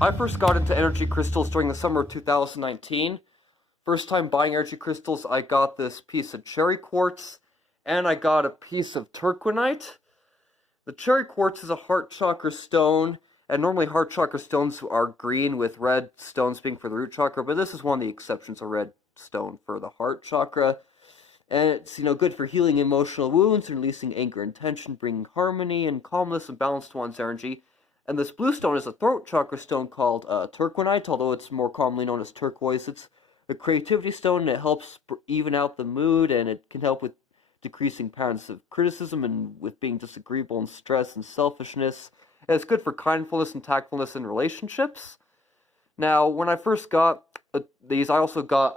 I first got into energy crystals during the summer of 2019. First time buying energy crystals, I got this piece of cherry quartz and I got a piece of turquinite. The cherry quartz is a heart chakra stone, and normally heart chakra stones are green with red stones being for the root chakra, but this is one of the exceptions, a red stone for the heart chakra. And it's, good for healing emotional wounds and releasing anger and tension, bringing harmony and calmness and balance to one's energy. And this blue stone is a throat chakra stone called turquinite, although it's more commonly known as turquoise. It's a creativity stone, and it helps even out the mood, and it can help with decreasing patterns of criticism and with being disagreeable and stress and selfishness. And it's good for kindness and tactfulness in relationships. Now, when I first got these, I also got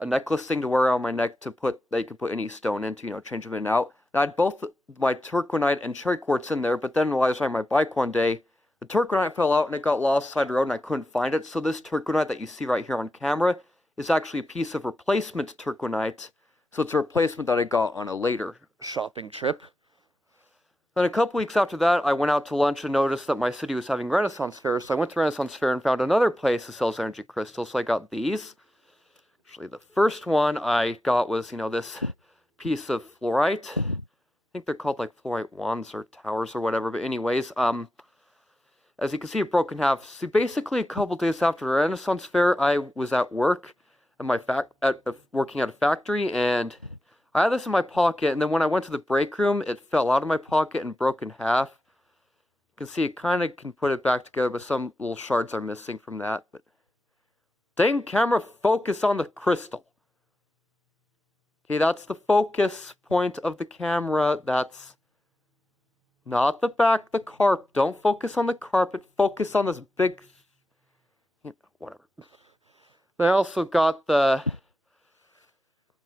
a necklace thing to wear around my neck that you could put any stone into, change them in and out. And I had both my turquinite and cherry quartz in there, but then while I was riding my bike one day, the turquinite fell out and it got lost side of the road and I couldn't find it. So this turquinite that you see right here on camera is actually a piece of replacement turquinite. So it's a replacement that I got on a later shopping trip. Then a couple weeks after that, I went out to lunch and noticed that my city was having Renaissance Fair. So I went to Renaissance Fair and found another place that sells energy crystals. So I got these. Actually, the first one I got was, this piece of fluorite. I think they're called like fluorite wands or towers or whatever. But anyways, as you can see, it broke in half. See, basically, a couple days after the Renaissance Fair, I was at work working at a factory, and I had this in my pocket. And then when I went to the break room, it fell out of my pocket and broke in half. You can see it kind of can put it back together, but some little shards are missing from that. But dang camera, focus on the crystal. Okay, that's the focus point of the camera. That's not the back, the carpet. Don't focus on the carpet. Focus on this big, whatever. Then I also got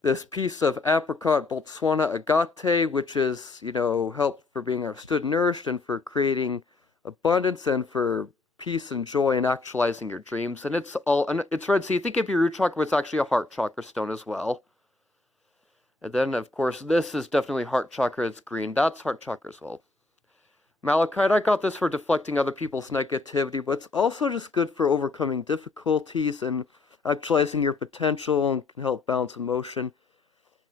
this piece of apricot Botswana agate, which is, help for being understood, nourished, and for creating abundance and for peace and joy and actualizing your dreams. And it's red, so you think it'd be root chakra, but it's actually a heart chakra stone as well. And then, of course, this is definitely heart chakra. It's green. That's heart chakra as well. Malachite, I got this for deflecting other people's negativity, but it's also just good for overcoming difficulties and actualizing your potential and can help balance emotion.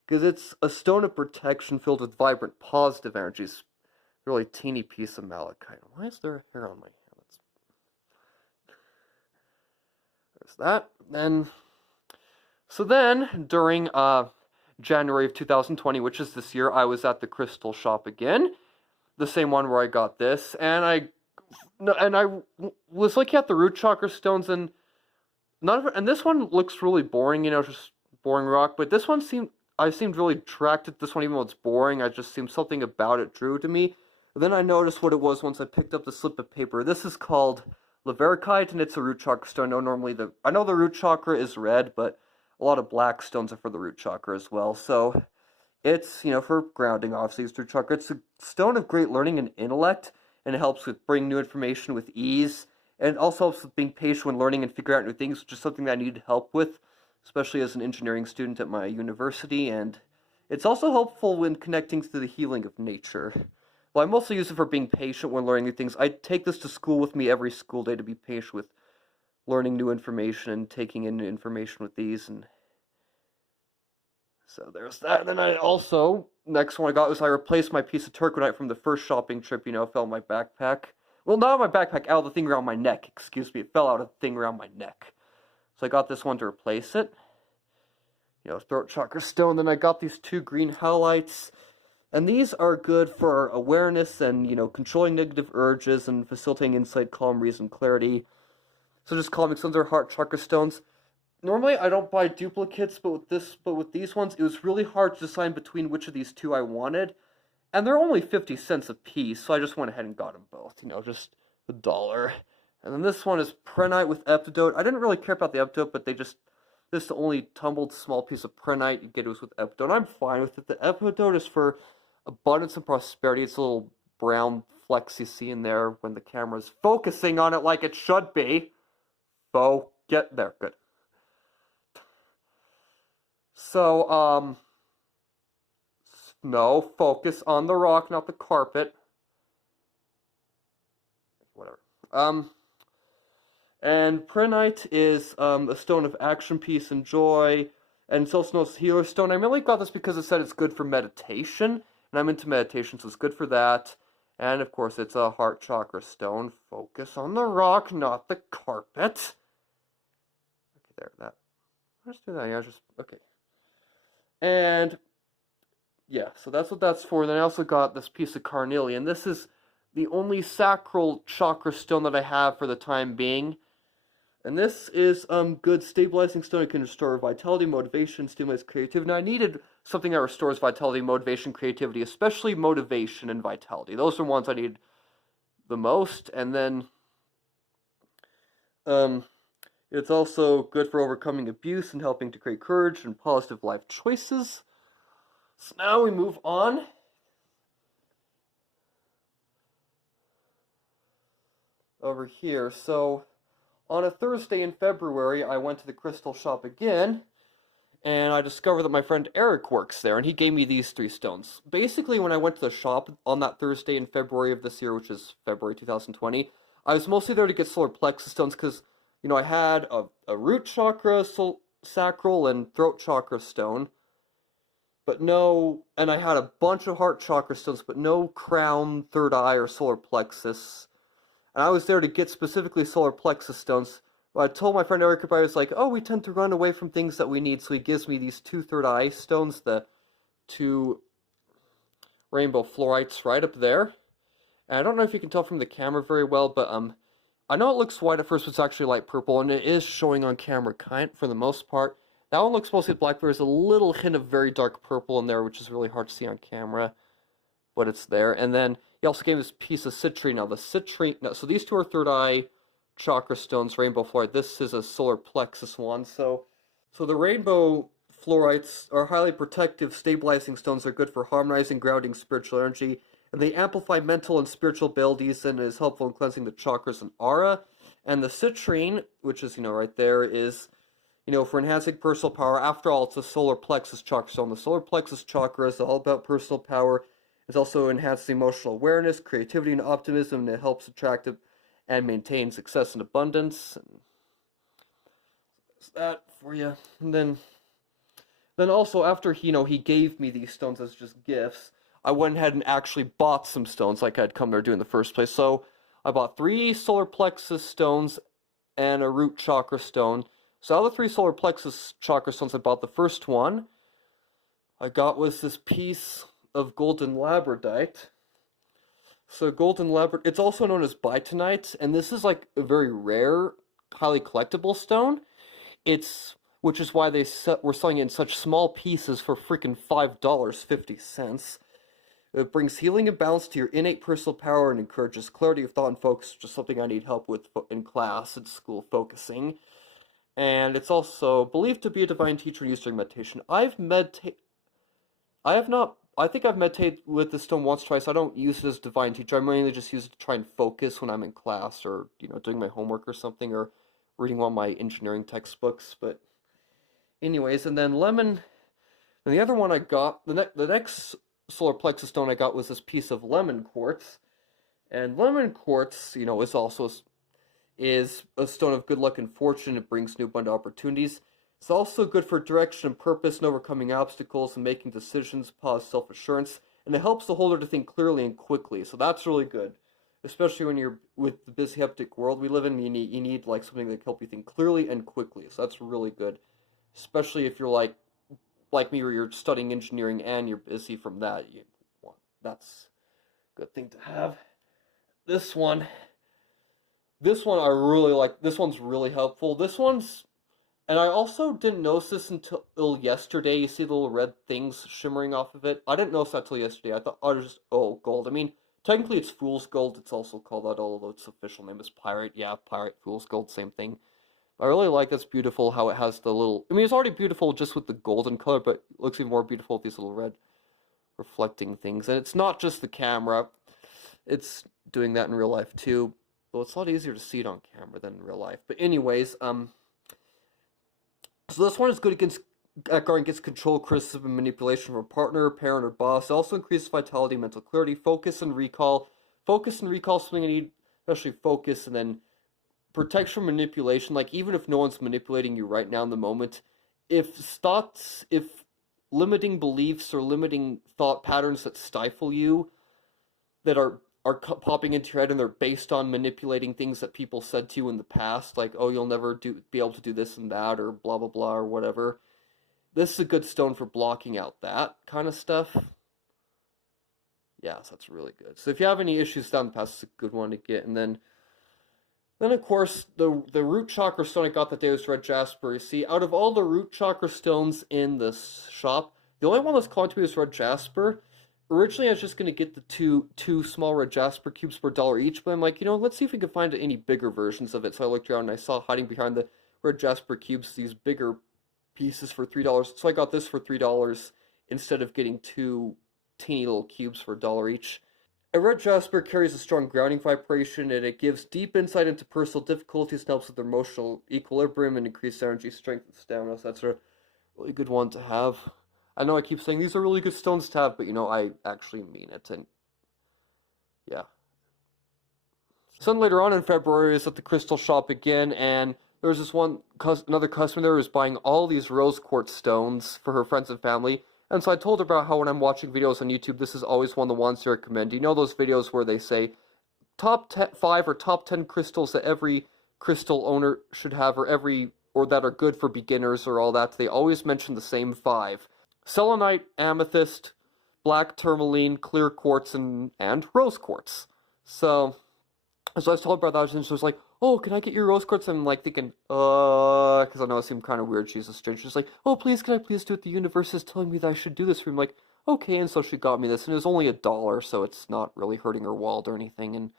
Because it's a stone of protection filled with vibrant, positive energies. Really teeny piece of malachite. Why is there hair on my hand? There's that. So then, during January of 2020, which is this year, I was at the crystal shop again. The same one where I got this. And I was looking at the root chakra stones, and this one looks really boring, just boring rock. But this one I seemed really attracted to this one, even though it's boring. I just seemed something about it drew to me. And then I noticed what it was once I picked up the slip of paper. This is called laverikite, and it's a root chakra stone. I know the root chakra is red, but a lot of black stones are for the root chakra as well. So it's, for grounding, obviously, it's root chakra. It's a stone of great learning and intellect, and it helps with bringing new information with ease. And it also helps with being patient when learning and figuring out new things, which is something that I needed help with, especially as an engineering student at my university. And it's also helpful when connecting to the healing of nature. Well, I mostly use it for being patient when learning new things. I take this to school with me every school day to be patient with learning new information and taking in new information with these. And so there's that. And then next one I got was I replaced my piece of turquinite from the first shopping trip, fell in my backpack. Well, not my backpack, out of the thing around my neck, excuse me. It fell out of the thing around my neck. So I got this one to replace it. Throat chakra stone. Then I got these two green halites. And these are good for awareness and, controlling negative urges and facilitating insight, calm, reason, clarity. So just calming stones are heart chakra stones. Normally I don't buy duplicates, but with these ones, it was really hard to decide between which of these two I wanted. And they're only 50 cents a piece, so I just went ahead and got them both, just $1. And then this one is prehnite with epidote. I didn't really care about the epidote, but this is the only tumbled small piece of prehnite you get with epidote. I'm fine with it. The epidote is for abundance and prosperity. It's a little brown flecks you see in there when the camera's focusing on it like it should be. Get there. Good. So, no, focus on the rock, not the carpet. Whatever. And Prehnite is a stone of action, peace, and joy, and it's also known as healer stone. I mainly got this because it said it's good for meditation, and I'm into meditation, so it's good for that. And of course, it's a heart chakra stone. Focus on the rock, not the carpet. Okay, there, that. Let's do that. Yeah, just okay. And yeah, so that's what that's for. Then I also got this piece of carnelian. This is the only sacral chakra stone that I have for the time being. And this is good stabilizing stone. It can restore vitality, motivation, stimulates creativity. Now I needed something that restores vitality, motivation, creativity, especially motivation and vitality. Those are ones I need the most. And then it's also good for overcoming abuse and helping to create courage and positive life choices. So now we move on. Over here. So on a Thursday in February, I went to the crystal shop again, and I discovered that my friend Eric works there, and he gave me these 3 stones. Basically, when I went to the shop on that Thursday in February of this year, which is February 2020, I was mostly there to get solar plexus stones because, you know, I had a root chakra, sacral, and throat chakra stone, but no, and I had a bunch of heart chakra stones, but no crown, third eye, or solar plexus. And I was there to get specifically solar plexus stones. I told my friend Eric, I was like, oh, we tend to run away from things that we need, so he gives me these 2 third eye stones, the 2 rainbow fluorites right up there. And I don't know if you can tell from the camera very well, but I know it looks white at first, but it's actually light purple, and it is showing on camera for the most part. That one looks mostly black, but there's a little hint of very dark purple in there, which is really hard to see on camera, but it's there. And then he also gave this piece of citrine. Now the citrine, no, so these 2 are third eye chakra stones, rainbow fluorite. This is a solar plexus one. So the rainbow fluorites are highly protective, stabilizing stones. They're good for harmonizing, grounding spiritual energy, and they amplify mental and spiritual abilities and is helpful in cleansing the chakras and aura. And the citrine, which is, you know, right there, is, you know, for enhancing personal power. After all, it's a solar plexus chakra stone. The solar plexus chakra is all about personal power. It also enhances emotional awareness, creativity, and optimism, and it helps attract and maintain success and abundance. And that's that for you. And then also after he gave me these stones as just gifts, I went ahead and actually bought some stones like I'd come there to do in the first place. So I bought 3 solar plexus stones and a root chakra stone. So out of the 3 solar plexus chakra stones I bought, the first one I got was this piece of golden labradorite. So golden labradorite, it's also known as bitonite, and this is like a very rare, highly collectible stone. Which is why were selling it in such small pieces for freaking $5.50. It brings healing and balance to your innate personal power and encourages clarity of thought and focus, which is something I need help with in class at school, focusing. And it's also believed to be a divine teacher used during meditation. I think I've meditated with this stone once, twice. I don't use it as divine teacher. I mainly just use it to try and focus when I'm in class or, you know, doing my homework or something, or reading one of my engineering textbooks. But anyways, and then the other one I got, the next solar plexus stone I got was this piece of lemon quartz. And lemon quartz, you know, is a stone of good luck and fortune. It brings new abundant opportunities. It's also good for direction and purpose and overcoming obstacles and making decisions, positive self-assurance, and it helps the holder to think clearly and quickly. So that's really good, especially when you're with the busy, hectic world we live in. You need like something that can help you think clearly and quickly. So that's really good, especially if you're like me, or you're studying engineering and you're busy from that. That's a good thing to have. This one I really like. This one's really helpful. And I also didn't notice this until yesterday. You see the little red things shimmering off of it? I didn't notice that till yesterday. I thought, gold. I mean, technically it's fool's gold. It's also called that, although its official name is pyrite. Yeah, pyrite, fool's gold, same thing. I really like that's beautiful how it has the little... I mean, it's already beautiful just with the golden color, but it looks even more beautiful with these little red reflecting things. And it's not just the camera. It's doing that in real life, too. Though it's a lot easier to see it on camera than in real life. But anyways, so this one is good at guarding against control, criticism, and manipulation from a partner, parent, or boss. It also increases vitality, mental clarity, focus, and recall. Focus and recall is something I need, especially focus, and then protects from manipulation. Like, even if no one's manipulating you right now in the moment, if limiting beliefs or limiting thought patterns that stifle you, that are popping into your head, and they're based on manipulating things that people said to you in the past, like, oh, you'll never be able to do this and that, or blah blah blah, or whatever. This is a good stone for blocking out that kind of stuff. Yeah, so that's really good. So if you have any issues down the past, it's a good one to get. And then of course the root chakra stone I got that day was red jasper. You see, out of all the root chakra stones in this shop, the only one that's calling to me was red jasper. Originally, I was just gonna get the two small red jasper cubes for $1 each, but I'm like, let's see if we can find any bigger versions of it. So I looked around and I saw hiding behind the red jasper cubes these bigger pieces for $3. So I got this for $3 instead of getting two teeny little cubes for $1 each. A red jasper carries a strong grounding vibration, and it gives deep insight into personal difficulties and helps with emotional equilibrium and increased energy, strength, and stamina. So that's a really good one to have. I know I keep saying these are really good stones to have, but I actually mean it, and yeah. So then later on in February, I was at the crystal shop again, and there was this another customer there who was buying all these rose quartz stones for her friends and family. And so I told her about how when I'm watching videos on YouTube, this is always one of the ones to recommend. You know those videos where they say top 5 or top 10 crystals that every crystal owner should have, or that are good for beginners or all that? They always mention the same 5. Selenite, amethyst, black tourmaline, clear quartz, and rose quartz. So I was told about that, and she was like, oh, can I get your rose quartz? I'm like thinking, because I know it seemed kind of weird. She's a stranger. She's like, oh, please, can I please do it? The universe is telling me that I should do this for him. Like, okay, and so she got me this, and it was only $1, so it's not really hurting her wallet or anything, and,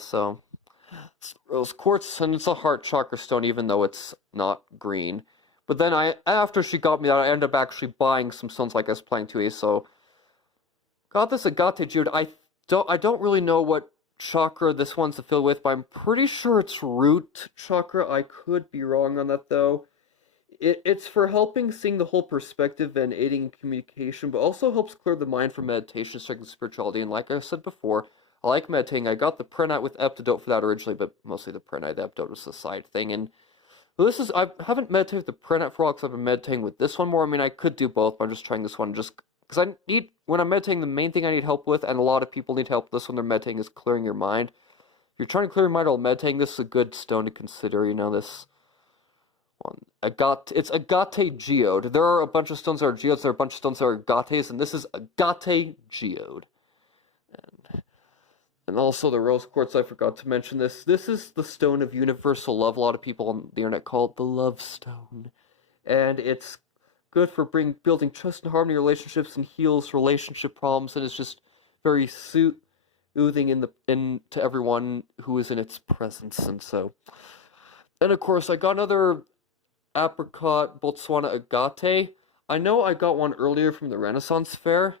so, it's rose quartz, and it's a heart chakra stone, even though it's not green. But then after she got me that, I ended up actually buying some stones like I was planning to, so, got this Agate Geode. I don't really know what chakra this one's affiliated with, but I'm pretty sure it's root chakra. I could be wrong on that though. It's for helping seeing the whole perspective and aiding in communication, but also helps clear the mind for meditation, strength, and spirituality. And like I said before, I like meditating. I got the printout with Eptadote for that originally, but mostly the printout. The Eptadote was the side thing. And I haven't meditated with the printout for a while because I've been meditating with this one more. I mean, I could do both, but I'm just trying this one just because when I'm meditating, the main thing I need help with, and a lot of people need help with this when they're meditating, is clearing your mind. If you're trying to clear your mind while meditating, this is a good stone to consider, this one. It's Agate Geode. There are a bunch of stones that are geodes, there are a bunch of stones that are agates, and this is Agate Geode. And also the rose quartz, I forgot to mention this. This is the stone of universal love. A lot of people on the internet call it the love stone. And it's good for building trust and harmony in relationships and heals relationship problems, and it's just very soothing to everyone who is in its presence. And so, and of course, I got another apricot Botswana Agate. I know I got one earlier from the Renaissance Fair,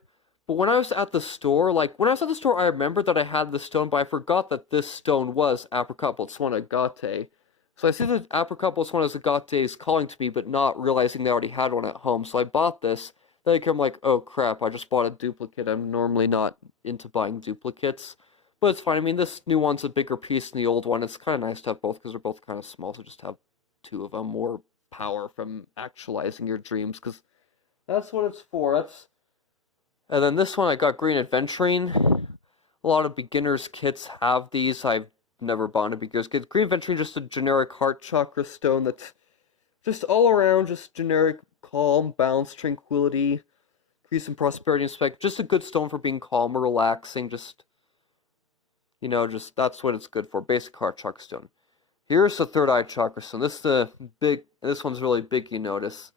but when I was at the store, I remembered that I had this stone, but I forgot that this stone was apricot Botswana Agate. So I see the apricot Botswana Agate is calling to me, but not realizing they already had one at home. So I bought this. Then I'm like, oh crap, I just bought a duplicate. I'm normally not into buying duplicates, but it's fine. I mean, this new one's a bigger piece than the old one. It's kind of nice to have both because they're both kind of small, so just have two of them. More power from actualizing your dreams, because that's what it's for. And then this one I got Green Adventuring. A lot of beginners kits have these. I've never bought a beginner's kit. Green Adventuring, just a generic heart chakra stone that's just all around, just generic calm, balance, tranquility, increase in prosperity and respect. Just a good stone for being calm or relaxing. Just that's what it's good for. Basic heart chakra stone. Here's the third eye chakra stone. This one's really big, you notice.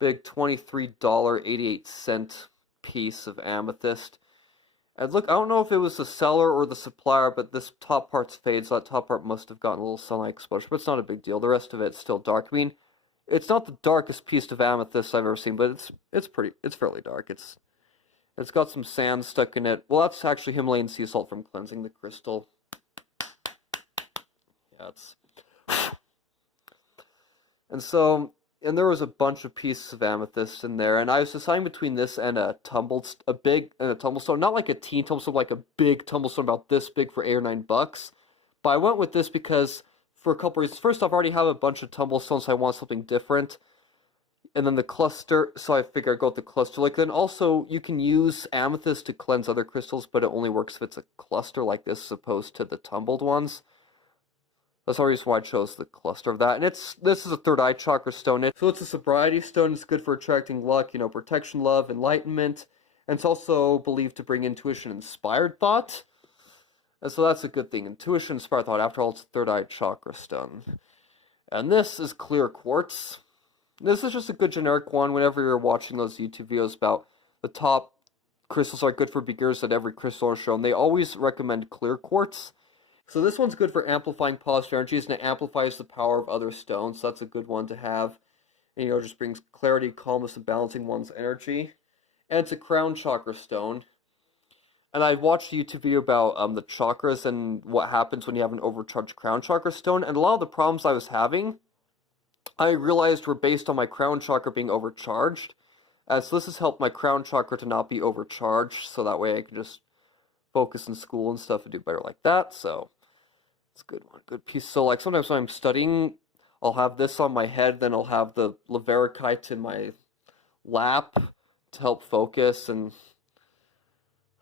Big $23.88 piece of amethyst. And look, I don't know if it was the seller or the supplier, but this top part's faded, so that top part must have gotten a little sunlight exposure, but it's not a big deal. The rest of it's still dark. I mean, it's not the darkest piece of amethyst I've ever seen, but it's fairly dark. It's got some sand stuck in it. Well, that's actually Himalayan sea salt from cleansing the crystal. Yeah, and there was a bunch of pieces of amethyst in there, and I was deciding between this and a tumblestone, not like a teen tumblestone, like a big tumblestone about this big for $8 or $9. But I went with this because for a couple reasons. First off, I already have a bunch of tumble stones, so I want something different. And then the cluster, so I figure I'd go with the cluster. Like, then also, you can use amethyst to cleanse other crystals, but it only works if it's a cluster like this, as opposed to the tumbled ones. That's the reason why I chose the cluster of that. And this is a third eye chakra stone. So it's a sobriety stone. It's good for attracting luck, protection, love, enlightenment. And it's also believed to bring intuition, inspired thought. And so that's a good thing. Intuition, inspired thought. After all, it's a third eye chakra stone. And this is clear quartz. This is just a good generic one. Whenever you're watching those YouTube videos about the top crystals are good for beginners that every crystal is shown, they always recommend clear quartz. So this one's good for amplifying positive energies, and it amplifies the power of other stones. So that's a good one to have. And, just brings clarity, calmness, and balancing one's energy. And it's a crown chakra stone. And I watched a YouTube video about the chakras and what happens when you have an overcharged crown chakra stone. And a lot of the problems I was having, I realized were based on my crown chakra being overcharged. So this has helped my crown chakra to not be overcharged. So that way I can just focus in school and stuff and do better like that. So it's a good one, good piece. So like sometimes when I'm studying, I'll have this on my head, then I'll have the leverikite in my lap to help focus, and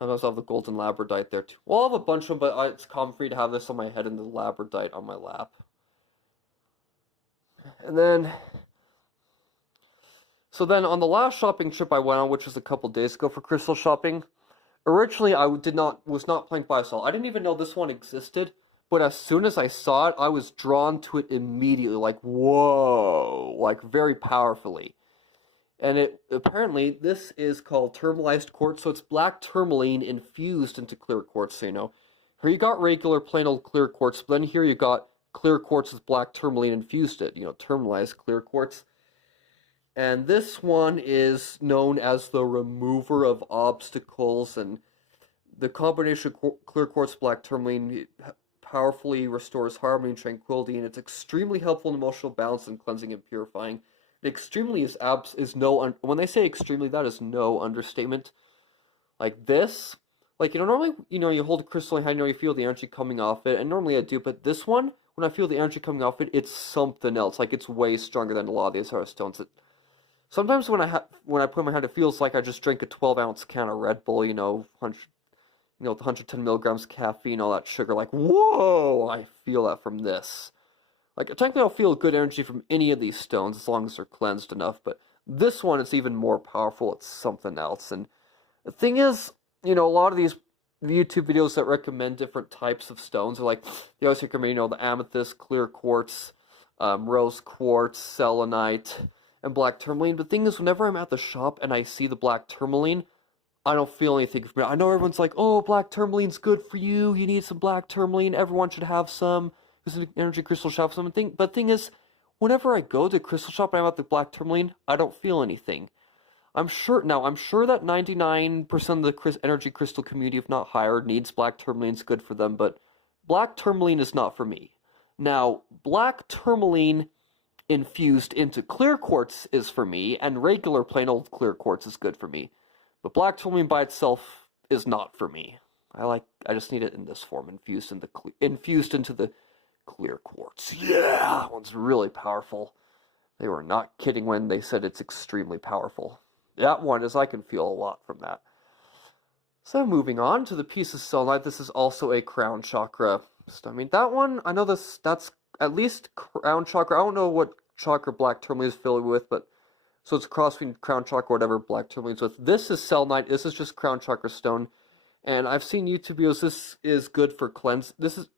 I also have the golden labradorite there too. Well, I'll have a bunch of them, but it's common for you to have this on my head and the labradorite on my lap. And then, so then on the last shopping trip I went on, which was a couple days ago for crystal shopping, originally I was not planning to buy this all. I didn't even know this one existed, but as soon as I saw it, I was drawn to it immediately, like, whoa, like very powerfully. And apparently, this is called tourmalinized quartz, so it's black tourmaline infused into clear quartz, so Here you got regular plain old clear quartz, but then here you got clear quartz with black tourmaline infused it, tourmalinized clear quartz. And this one is known as the remover of obstacles, and the combination of clear quartz black tourmaline powerfully restores harmony and tranquility, and it's extremely helpful in emotional balance and cleansing and purifying. Extremely is no when they say extremely, that is no understatement. Like this, like normally you hold a crystal in hand, you feel the energy coming off it, and normally I do, but this one, when I feel the energy coming off it, it's something else. Like it's way stronger than a lot of these other stones. Sometimes when I put in my hand, it feels like I just drank a 12-ounce can of Red Bull, 110 milligrams of caffeine, all that sugar. Like, whoa, I feel that from this. Like, technically I'll feel good energy from any of these stones as long as they're cleansed enough, but this one is even more powerful. It's something else. And the thing is, a lot of these YouTube videos that recommend different types of stones are like, they always recommend, the amethyst, clear quartz, rose quartz, selenite, and black tourmaline. But the thing is, whenever I'm at the shop and I see the black tourmaline, I don't feel anything from it. I know everyone's like, oh, black tourmaline's good for you. You need some black tourmaline. Everyone should have some. Who's an energy crystal shop, something. But the thing is, whenever I go to a crystal shop and I'm at the black tourmaline, I don't feel anything. I'm sure that 99% of the energy crystal community, if not higher, needs black tourmaline. It's good for them, but black tourmaline is not for me. Now, black tourmaline infused into clear quartz is for me, and regular plain old clear quartz is good for me. But black tourmaline by itself is not for me. I just need it in this form, infused into the clear quartz. Yeah, that one's really powerful. They were not kidding when they said it's extremely powerful. That one is, I can feel a lot from that. So moving on to the piece of selenite, this is also a crown chakra. I mean, that one, I know that's at least crown chakra. I don't know what chakra black tourmaline is filled with, but so it's a cross between crown chakra, whatever black tourmaline's with. This is selenite. This is just crown chakra stone. And I've seen YouTube videos. This is good for cleanse. This is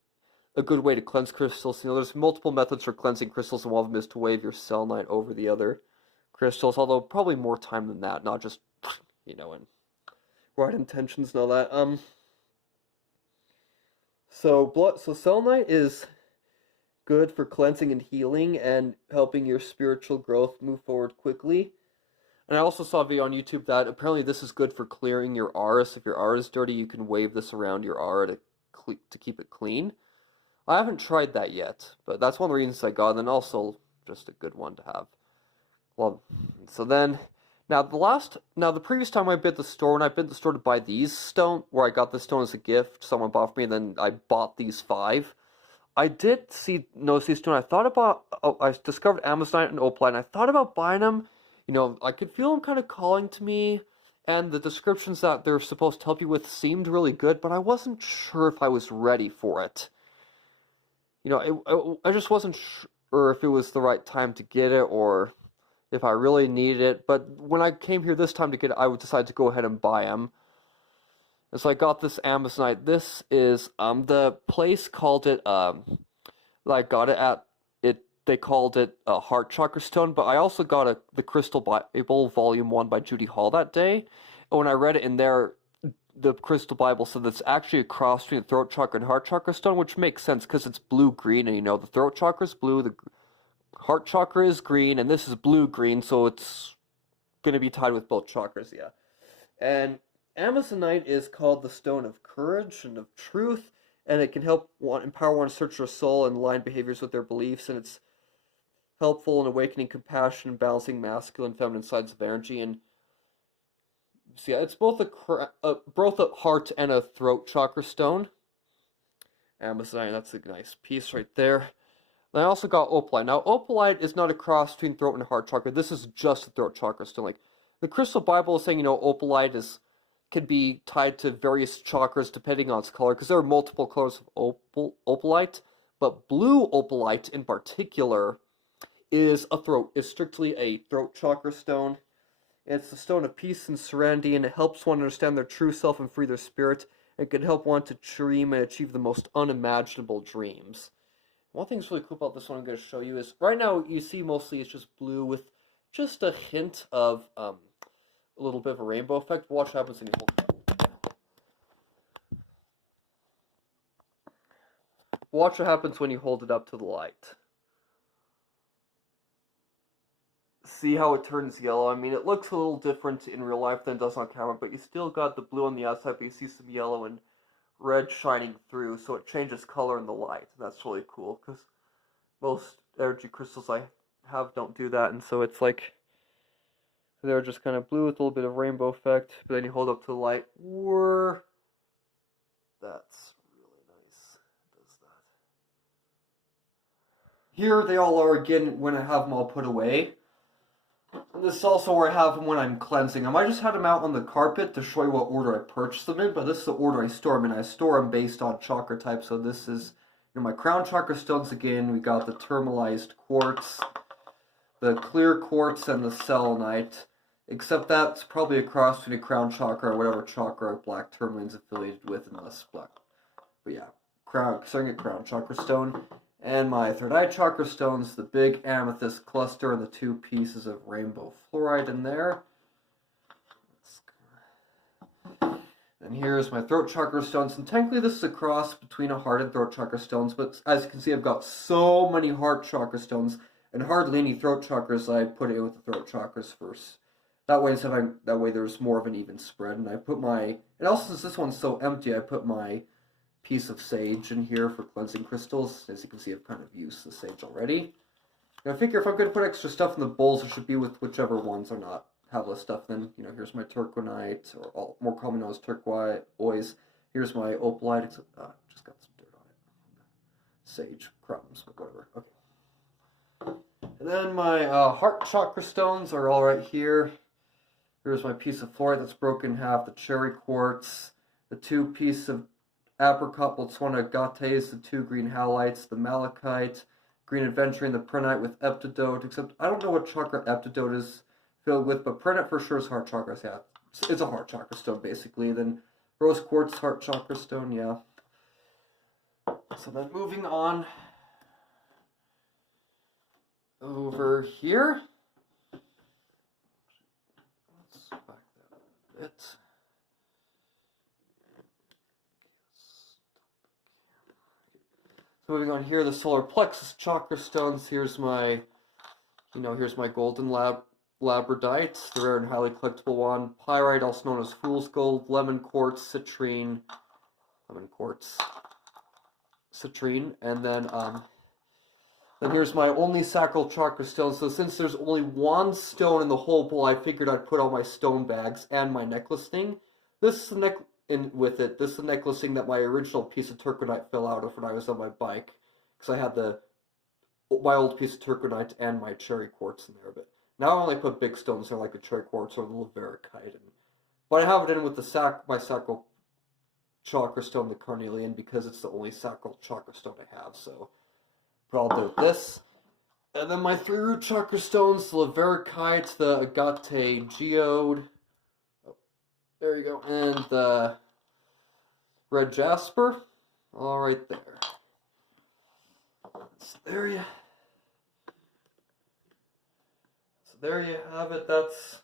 a good way to cleanse crystals. There's multiple methods for cleansing crystals, and one of them is to wave your selenite over the other crystals, although probably more time than that, not just, in right intentions and all that. So selenite is good for cleansing and healing and helping your spiritual growth move forward quickly. And I also saw a video on YouTube that apparently this is good for clearing your aura. So if your aura is dirty, you can wave this around your aura to keep it clean. I haven't tried that yet, but that's one of the reasons I got it, and also just a good one to have. Well, so then, the previous time I been at the store, when I've been at the store to buy these stone, where I got this stone as a gift, someone bought for me, and then I bought these 5. I did notice these two, and I thought about, I discovered Amazonite and Opalite, and I thought about buying them. I could feel them kind of calling to me, and the descriptions that they're supposed to help you with seemed really good, but I wasn't sure if I was ready for it. I just wasn't sure if it was the right time to get it, or if I really needed it. But when I came here this time to get it, I would decide to go ahead and buy them. And so I got this Amazonite. This is the place called it I got it at it. They called it a Heart Chakra Stone, but I also got the Crystal Bible Volume 1 by Judy Hall that day. And when I read it in there, the Crystal Bible said that's actually a cross between the Throat Chakra and Heart Chakra Stone, which makes sense because it's blue-green, and the Throat Chakra is blue, the Heart Chakra is green, and this is blue-green, so it's going to be tied with both chakras, yeah. And Amazonite is called the Stone of Courage and of Truth, and it can empower one to search their soul and align behaviors with their beliefs, and it's helpful in awakening compassion and balancing masculine and feminine sides of energy. And so yeah, it's both a heart and a throat chakra stone. Amazonite, that's a nice piece right there. Then I also got Opalite. Now, Opalite is not a cross between throat and heart chakra. This is just a throat chakra stone. Like, the Crystal Bible is saying, Opalite can be tied to various chakras depending on its color, because there are multiple colors of opalite, but blue opalite in particular is strictly a throat chakra stone. It's the stone of peace and serenity, and it helps one understand their true self and free their spirit. It can help one to dream and achieve the most unimaginable dreams. One thing that's really cool about this one I'm going to show you is, right now you see mostly it's just blue with just a hint of a little bit of a rainbow effect. Watch what happens when you hold it up. Watch what happens when you hold it up to the light. See how it turns yellow? I mean, it looks a little different in real life than it does on camera, but you still got the blue on the outside, but you see some yellow and red shining through, so it changes color in the light. And that's really cool, because most energy crystals I have don't do that, and so it's like they're just kind of blue with a little bit of rainbow effect, but then you hold up to the light. That's really nice. It does that. Here they all are again when I have them all put away. This is also where I have them when I'm cleansing them. I just had them out on the carpet to show you what order I purchased them in, but this is the order I store them in. I store them based on chakra type, so this is my crown chakra stones again. We got the tourmalinized quartz, the clear quartz, and the selenite. Except that's probably a cross between a crown chakra or whatever chakra black tourmaline's affiliated with, unless black. But yeah, starting at crown chakra stone. And my third eye chakra stones, the big amethyst cluster and the 2 pieces of rainbow fluorite in there. And here's my throat chakra stones. And technically this is a cross between a heart and throat chakra stones, but as you can see I've got so many heart chakra stones and hardly any throat chakras, I put it in with the throat chakras first. That way there's more of an even spread. And and also since this one's so empty, I put my piece of sage in here for cleansing crystals. As you can see, I've kind of used the sage already. And I figure if I'm going to put extra stuff in the bowls, it should be with whichever ones are not have less stuff. Then, here's my turquoise, or more commonly known as turquoise. Here's my opalite. Just got some dirt on it. Sage, crumbs, but whatever. Okay. And then my heart chakra stones are all right here. Here's my piece of fluorite that's broken in half, the cherry quartz, the 2 pieces of apricot botswana agates, the 2 green halites, the malachite, green aventurine, the prehnite with eptidote, except I don't know what chakra eptidote is filled with, but prehnite for sure is heart chakra, yeah. It's a heart chakra stone, basically. Then rose quartz, heart chakra stone, yeah. So then moving on over here. Let's back that up a bit. So moving on here, the solar plexus chakra stones. Here's my golden labradite, the rare and highly collectible one. Pyrite, also known as fool's gold. Lemon quartz, citrine, and then here's my only sacral chakra stone. So since there's only one stone in the whole bowl, I figured I'd put all my stone bags and my necklace thing. This is the necklace thing that my original piece of turquoise fell out of when I was on my bike. because I had my old piece of turquoise and my cherry quartz in there. But now I only put big stones there, like a cherry quartz or the laverokite. But I have it in with my sacral chakra stone, the carnelian, because it's the only sacral chakra stone I have. So I'll do this. And then my 3 root chakra stones, the laverokite, the agate geode. Oh, there you go. And the red jasper. All right there. So there you have it. That's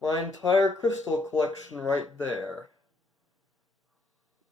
my entire crystal collection right there.